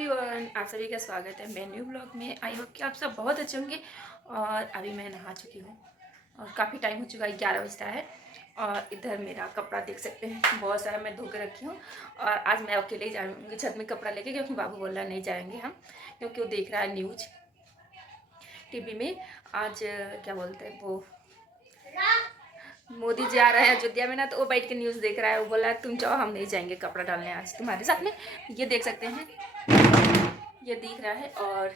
Everyone, आप सभी का स्वागत है मेरे न्यू ब्लॉग में। आई होप कि आप सब बहुत अच्छे होंगे। और अभी मैं नहा चुकी हूँ और काफ़ी टाइम हो चुका है, 11 बजता है। और इधर मेरा कपड़ा देख सकते हैं, बहुत सारा मैं धो के रखी हूँ। और आज मैं अकेले ही जाऊँगी छत में कपड़ा लेके, क्योंकि बाबू बोल रहा नहीं जाएंगे हम, क्योंकि वो देख रहा है न्यूज टीवी में। आज क्या बोलते हैं वो, मोदी जी आ रहे हैं अयोध्या में ना, तो वो बैठ के न्यूज़ देख रहा है। वो बोला तुम जाओ, हम नहीं जाएंगे कपड़ा डालने आज तुम्हारे साथ में। ये देख सकते हैं, ये दिख रहा है। और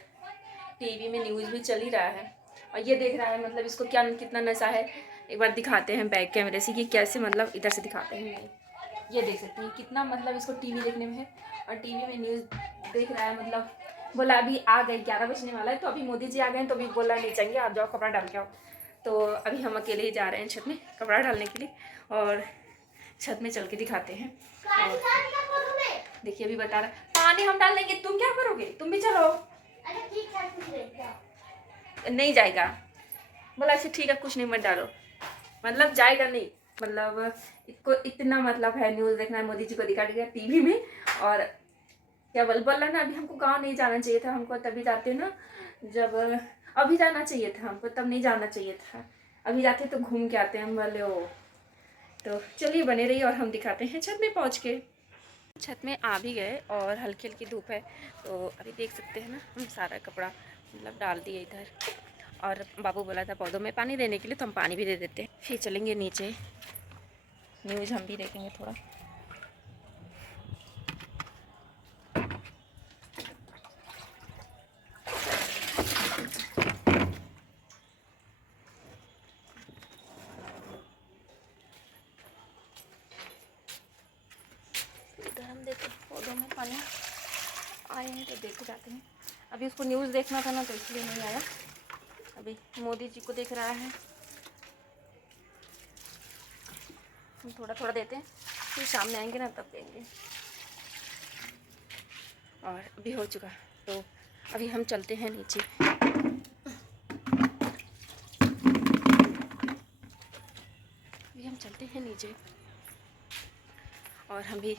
टीवी में न्यूज़ भी चल ही रहा है और ये देख रहा है। मतलब इसको क्या कितना नशा है, एक बार दिखाते हैं बैक कैमरे से कि कैसे, मतलब इधर से दिखाते हैं। ये देख सकते हैं कितना मतलब इसको टीवी देखने में है और टीवी में न्यूज़ देख रहा है। मतलब बोला अभी आ गए, 11 बजने वाला है, तो अभी मोदी जी आ गए हैं, तो अभी बोला नहीं चाहिए, आप जाओ कपड़ा डाल के आओ। तो अभी हम अकेले ही जा रहे हैं छत में कपड़ा डालने के लिए और छत में चल के दिखाते हैं। और देखिए अभी बता रहा पानी हम डाल देंगे, तुम क्या करोगे, तुम भी चलो। नहीं जाएगा, बोला अच्छा ठीक है कुछ नहीं मत डालो, मतलब जाएगा नहीं। मतलब इसको इतना मतलब है न्यूज़ देखना है, मोदी जी को दिखा दिया टीवी में। और क्या बोल रहा ना, अभी हमको गांव नहीं जाना चाहिए था, हमको तभी जाते ना जब, अभी जाना चाहिए था हमको, तब नहीं जाना चाहिए था, अभी जाते तो घूम के आते हम वाले हो। तो चलिए बने रहिए और हम दिखाते हैं छत में पहुँच के। छत में आ भी गए और हल्की हल्की धूप है, तो अभी देख सकते हैं ना, हम सारा कपड़ा मतलब डाल दिए इधर। और बाबू बोला था पौधों में पानी देने के लिए, तो हम पानी भी दे देते हैं। फिर चलेंगे नीचे, न्यूज़ हम भी देखेंगे थोड़ा। इधर हम देते पौधों में पानी आए हैं तो देख जाते हैं। अभी उसको न्यूज़ देखना था ना, तो इसलिए नहीं आया। अभी मोदी जी को देख रहा है, हम थोड़ा थोड़ा देते हैं, फिर सामने आएंगे ना तब देंगे। और अभी हो चुका, तो अभी हम चलते हैं नीचे। अभी हम चलते हैं नीचे और हम भी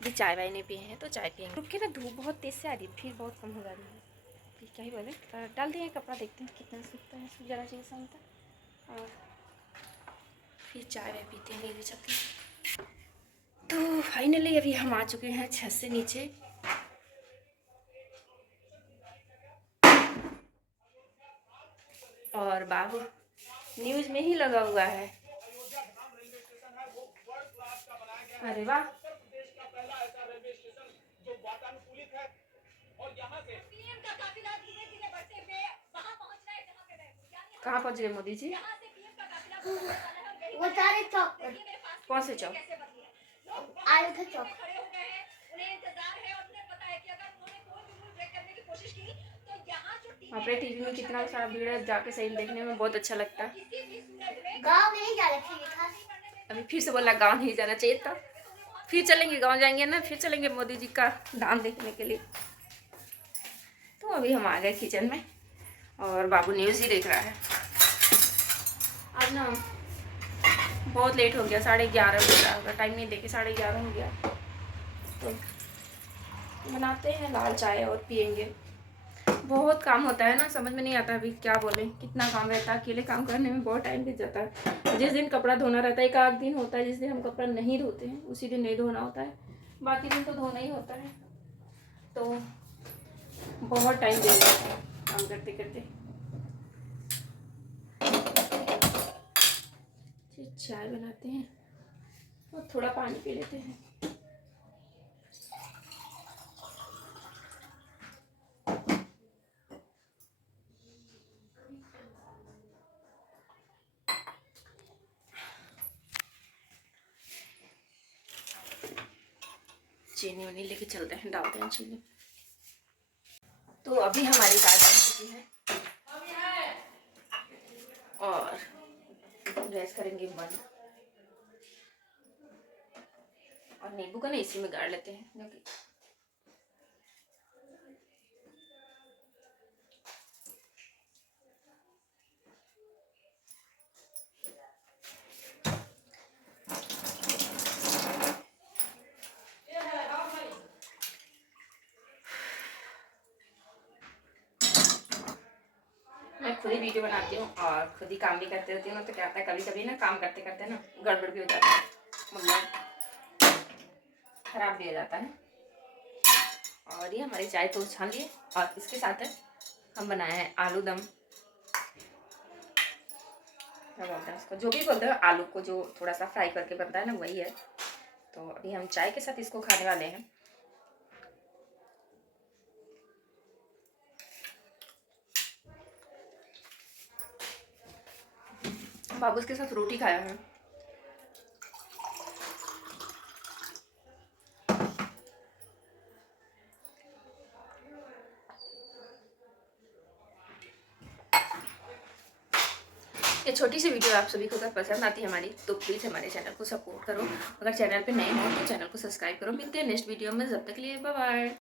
अभी चाय वाय नहीं पिए हैं, तो चाय पिएंगे। रुक के ना, धूप बहुत तेज़ से आ रही है, फिर बहुत कम हो जा रही है। फिर क्या ही बोले, डाल दिए कपड़ा, देखते हैं कितना सूखता है, सूख जाना चाहिए शाम तक। और फिर चाय वाय पीते हैं, नीचे चलते हैं। तो फाइनली अभी हम आ चुके हैं छत से नीचे। और बाबू न्यूज़ में ही लगा हुआ है। अरे वाह, कहाँ पहुँच गए मोदी जी? वो सारे चौक पर। कौन से चौक? आयुध चौक। अपने टीवी में कितना सारा भीड़ है, जाके सही देखने में बहुत अच्छा लगता है। गाँव नहीं जाना चाहिए था। अभी फिर से बोला गाँव नहीं जाना चाहिए था, फिर चलेंगे गाँव, जाएंगे ना, फिर चलेंगे मोदी जी का धाम देखने के लिए। तो अभी हम आ गए किचन में और बाबू न्यूज़ ही देख रहा है। आज ना बहुत लेट हो गया, 11:30 हो गया होगा, टाइम नहीं देखे, 11:30 हो गया। तो बनाते हैं लाल चाय और पियेंगे। बहुत काम होता है ना, समझ में नहीं आता अभी क्या बोले, कितना काम रहता है, अकेले काम करने में बहुत टाइम बीत जाता है। जिस दिन कपड़ा धोना रहता है, एक आध दिन होता है जिस दिन हम कपड़ा नहीं धोते हैं, उसी दिन नहीं धोना होता है, बाकी दिन तो धोना ही होता है। तो बहुत टाइम दे जाता है काम करते करते। चाय बनाते हैं और थोड़ा पानी पी लेते हैं। चीनी वनी लेके चलते हैं, डालते हैं चीनी। तो अभी हमारी चाय बन चुकी है और गैस करेंगे बंद और नींबू का ना इसी में गाड़ लेते हैं, क्योंकि खुद ही वीडियो बनाती हूँ और खुद ही काम भी करते रहती हूँ ना, तो क्या होता है कभी कभी ना काम करते करते ना गड़बड़ भी हो जाता है, मतलब खराब भी हो जाता है। और ये हमारी चाय तो छान लिए और इसके साथ है हम बनाए हैं आलू दम, क्या बोलते हैं उसको, जो भी बोलते हैं आलू को जो थोड़ा सा फ्राई करके बनता है ना, वही है। तो अभी हम चाय के साथ इसको खाने वाले हैं। बाबू के साथ रोटी खाया है। ये छोटी सी वीडियो आप सभी को अगर पसंद आती है हमारी, तो प्लीज़ हमारे चैनल को सपोर्ट करो। अगर चैनल पे नए हो तो चैनल को सब्सक्राइब करो। मिलते हैं नेक्स्ट वीडियो में, जब तक के लिए बाय बाय।